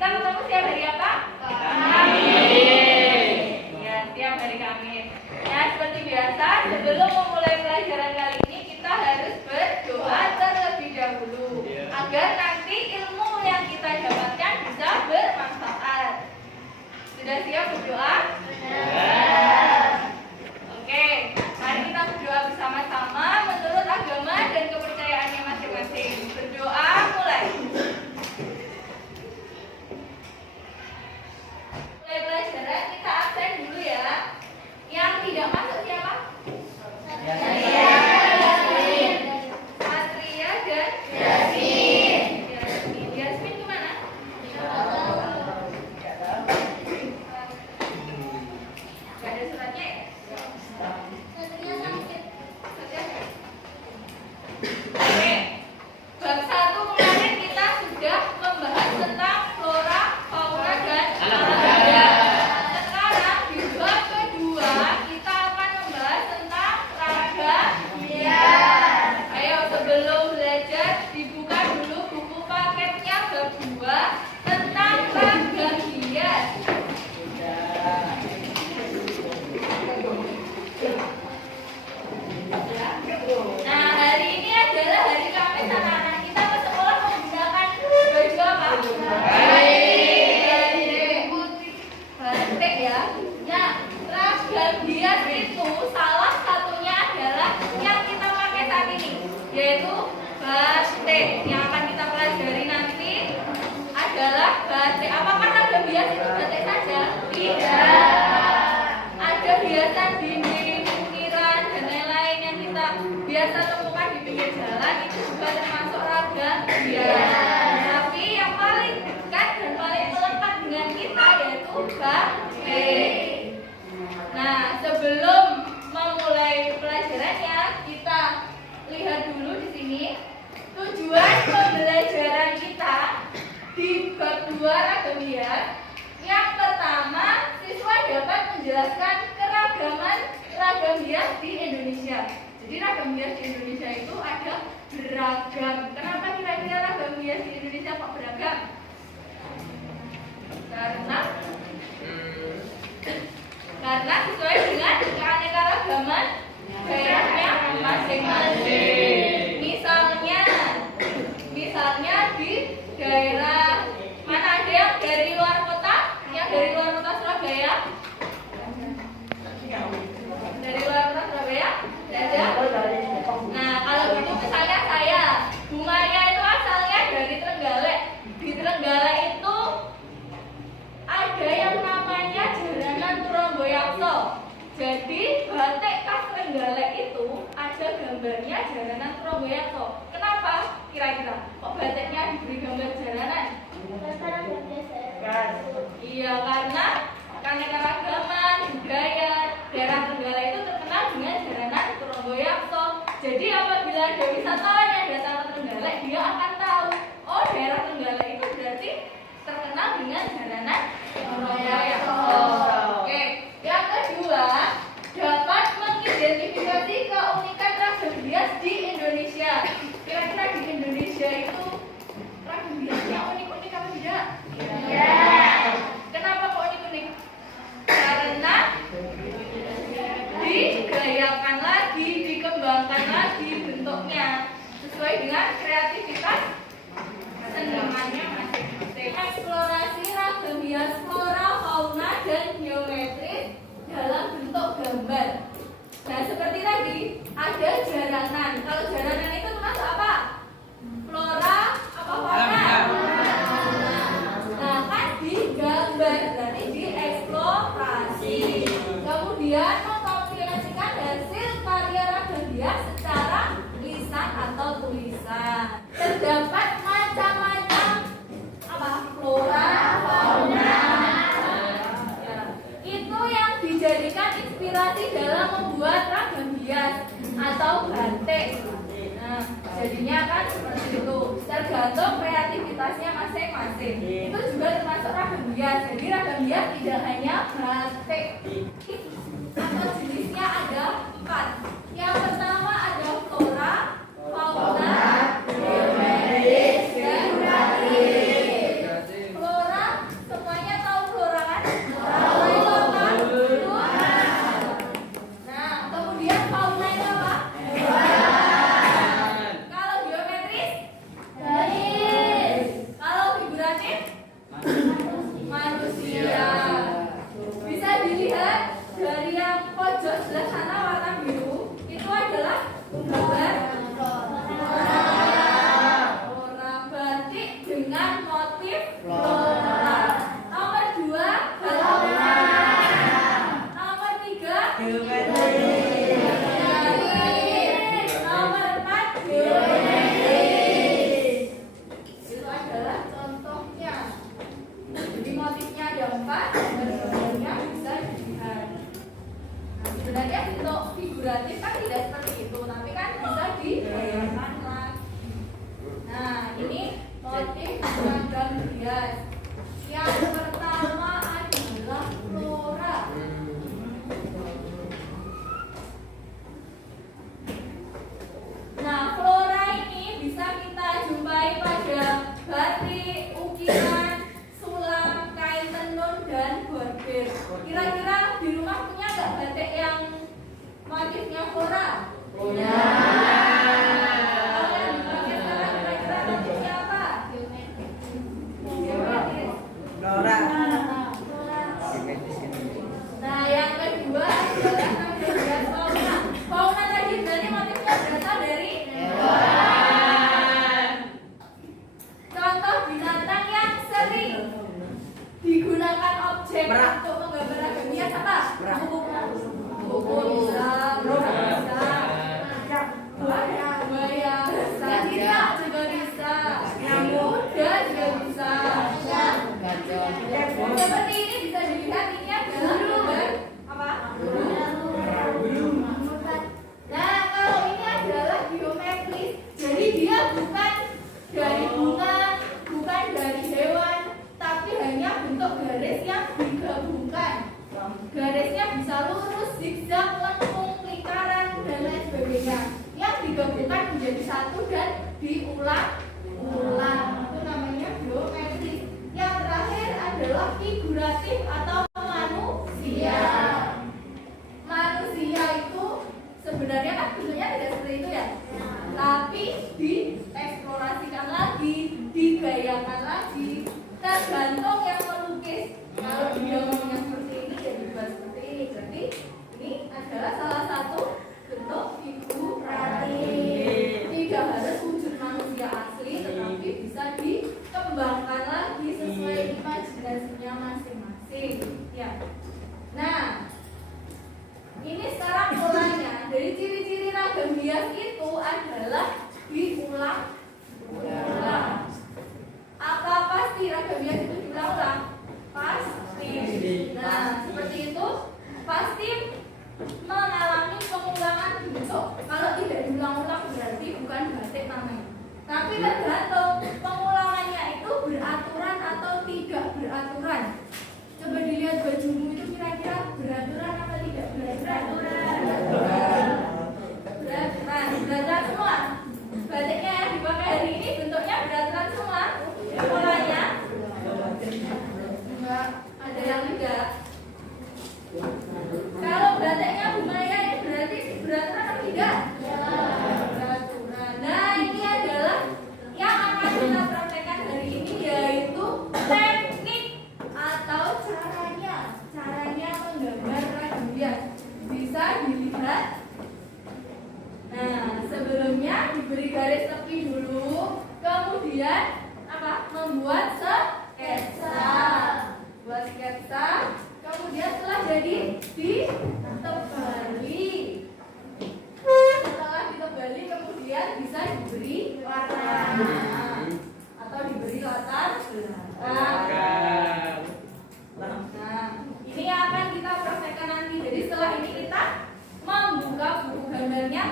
Kita ketemu setiap hari apa? Kamis. Ya, setiap hari Kamis. Ya, seperti biasa, sebelum memulai pelajaran kali ini kita harus berdoa terlebih dahulu agar nanti ilmu yang kita dapatkan bisa bermanfaat. Sudah siap berdoa? Oke, mari kita berdoa bersama-sama menurut agama dan kepercayaannya masing-masing. Berdoa mulai. Mulai pelajaran kita absen dulu ya. Yang tidak masuk siapa? Satria dan Yasmin. Yasmin kemana? Gak ada suratnya ya? Satria sakit. Oke, bab 1 kemarin kita sudah membahas tentang flora, fauna, dan olahraga. Sekarang di bab kedua kita akan membahas tentang raga hias. Ayo sebelum belajar dibuka dulu buku paketnya bab 2 tentang raga hias. Nah, hari ini adalah hari Kamis anak-anak. Kita ke sekolah menggunakan baju apa? Batik ya. Nah, ragam hias itu salah satunya adalah yang kita pakai saat ini, yaitu batik. Yang akan kita pelajari nanti adalah batik. Apakah ragam hias itu batik saja? Tidak. Ada hiasan dinding, ukiran, dan lain-lain yang kita biasa temukan di pinggir jalan, itu juga termasuk ragam hias. Tapi yang paling dekat dan paling melekat dengan kita yaitu batik. Nah, sebelum memulai pelajarannya, kita lihat dulu di sini tujuan pembelajaran kita di bab 2 ragam hias. Yang pertama, siswa dapat menjelaskan keragaman ragam hias di Indonesia. Jadi ragam hias di Indonesia itu ada beragam. Kenapa kira-kira ragam hias di Indonesia kok beragam? Karena sesuai dengan keanekaragaman daerahnya masing-masing. Misalnya di daerah mana ada yang dari luar kota? Yang dari luar kota Surabaya? Dari luar kota Surabaya? Ada? Nah, kalau gitu misalnya saya, Bu Maria itu asalnya dari Trenggalek. Di Trenggalek itu ada yang namanya Jaranan Tromboyakso. Jadi batik khas Trenggalek itu ada gambarnya Jaranan Tromboyakso. Kenapa? Kira-kira kok batiknya diberi gambar jaranan? Iya, karena keanekaragaman budaya daerah Trenggalek itu terkenal dengan Jaranan Tromboyakso. Jadi apabila ada wisatawan yang datang ke Trenggalek, dia akan tahu, oh daerah Trenggalek itu berarti terkenal dengan Jaranan Tromboyakso. Oke, yang kedua, dapat mengidentifikasi keunikan ragam hias di Indonesia. Kira-kira di Indonesia itu ragam hiasnya unik-unik apa tidak? Iya. Kenapa kok unik-unik? Karena digayakan lagi, dikembangkan lagi bentuknya sesuai dengan kreativitas senimannya masing-masing. Eksplorasi ragam hias flora, fauna, dan geometris dalam bentuk gambar. Nah, seperti tadi ada jaranan. Kalau jaranan itu termasuk apa? Flora apa fauna? Nah, kan digambar, berarti dieksplorasi. Kemudian mengkompilasikan hasil karya ragam hias secara lisan atau tulisan. Terdapat macam-macam apa? Flora, fauna. Itu yang dijadikan inspirasi dalam membuat ragam hias atau batik. Nah, jadinya kan seperti itu. Tergantung kreativitasnya masing-masing. Itu juga termasuk ragam hias. Jadi ragam hias tidak hanya batik. Atau jenisnya ada 4. Yang pertama ada flora, fauna, geometris, dan grafis. Flora Ya. Kalau yang dipakai sekarang kira-kira bentuknya apa? Geometris. Nah, yang kedua adalah kegiatan fauna. Fauna tadi berarti motifnya berasal dari hewan. Contoh binatang yang sering digunakan objek untuk menggambar ragam hias apa? Kupu bisa, bisa, buaya bisa, cicak juga bisa, kuda juga bisa. Seperti ini bisa dilihat ini adalah gambar apa? Nah, kalau ini adalah geometris, jadi dia bukan dari bunga, bukan dari hewan, tapi hanya bentuk garis yang digabungkan. Garisnya bisa lurus, zigzag, lengkung, lingkaran, dan lain sebagainya. Yang digabungkan menjadi satu dan diulang-ulang. Itu namanya geometris. Yang terakhir adalah figuratif atau manusia. Manusia itu sebenarnya kan bentuknya tidak seperti itu ya, tapi dieksplorasikan lagi, digayakan lagi, tergantung yang melukis. Kalau dia maunya seperti ini, ya dibuat seperti ini. Jadi ini adalah salah satu bentuk figuratif. Tidak harus wujud manusia asli, tetapi bisa dikembangkan lagi sesuai imajinasinya masing-masing. Ya. Nah, ini sekarang polanya. Dari ciri-ciri ragam hias itu adalah diulang-ulang. Apa pasti ragam hias itu diulang-ulang? Pasti. Nah, seperti itu pasti mengalami pengulangan bentuk. Kalau tidak diulang-ulang berarti bukan batik namanya. Tapi tergantung pengulangannya itu beraturan atau tidak beraturan. Coba dilihat bajumu itu kira-kira beraturan apa tidak beraturan? Beraturan semua. Batiknya yang dipakai hari ini bentuknya beraturan semua. Polanya enggak, ada yang tidak. Kalau batiknya Bu Maya ini berarti beraturan atau tidak? Beraturan. Nah, ini adalah yang akan kita praktekkan hari ini, yaitu teknik atau caranya menggambar ragam hias. Bisa dilihat. Nah, sebelumnya diberi garis tepi dulu, kemudian apa? Membuat sketsa. Buat sketsa, kemudian setelah jadi ditebali. Setelah ditebali kemudian bisa diberi warna atau diberi latar belakang. Nah, ini yang akan kita praktekkan nanti. Jadi setelah ini kita membuka buku gambarnya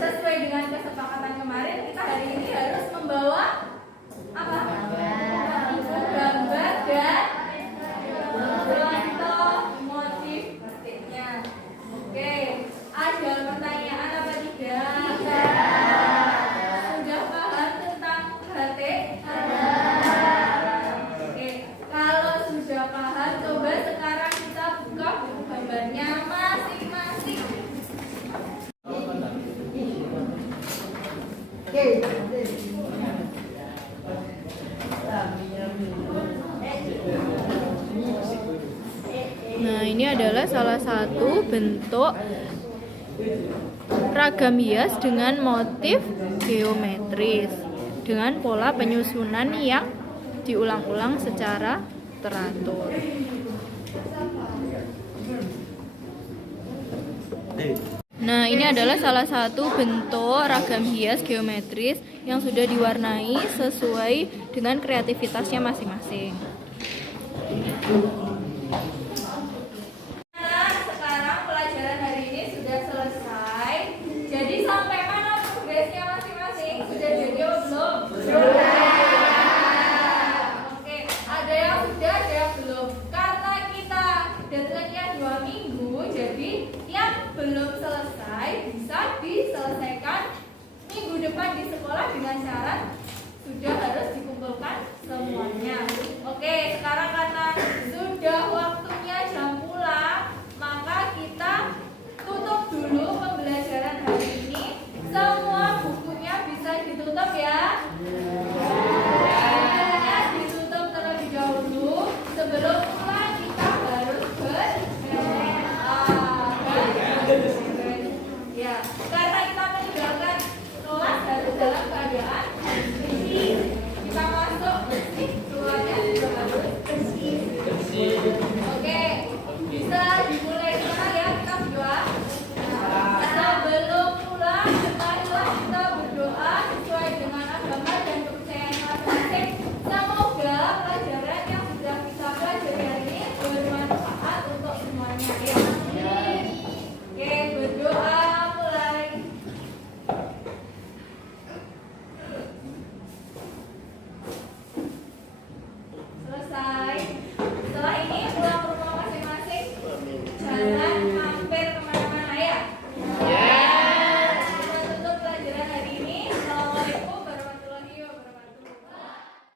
sesuai dengan kesepakatan kemarin. Kita hari ini harus membawa apa? Buku gambar dan contoh motif batiknya. Oke, ada pertanyaan apa tidak? Sudah paham tentang batik? Oke, kalau sudah paham, coba sekarang kita buka buku gambarnya masing-masing. Nah, ini adalah salah satu bentuk ragam hias dengan motif geometris dengan pola penyusunan yang diulang-ulang secara teratur. Nah, ini adalah salah satu bentuk ragam hias geometris yang sudah diwarnai sesuai dengan kreativitasnya masing-masing. Nah, sekarang pelajaran hari ini sudah selesai. Jadi sampai mana progresnya masing-masing? Sudah jadi atau belum? Oke, ada yang sudah, ada yang belum. Karena kita deadline-nya 2 minggu, jadi yang belum selesai bisa diselesaikan minggu depan di sekolah dengan syarat sudah harus dikumpulkan semuanya. Oke, sekarang karena sudah waktunya jam pulang, maka kita tutup dulu pembelajaran hari ini. Semua bukunya bisa ditutup ya. Bukunya ditutup terlebih dahulu. Sebelum mulai kita harus ya, karena kita meninggalkan kelas harus dalam keadaan bersih. Kita masuk bersih, keluarnya juga harus bersih. Oke, bisa dimulai sekarang ya kita berdoa. Sebelum pulang, marilah kita berdoa sesuai dengan agama dan kepercayaan masing-masing. Semoga pelajaran yang sudah kita pelajari hari ini bermanfaat untuk semuanya. Ya.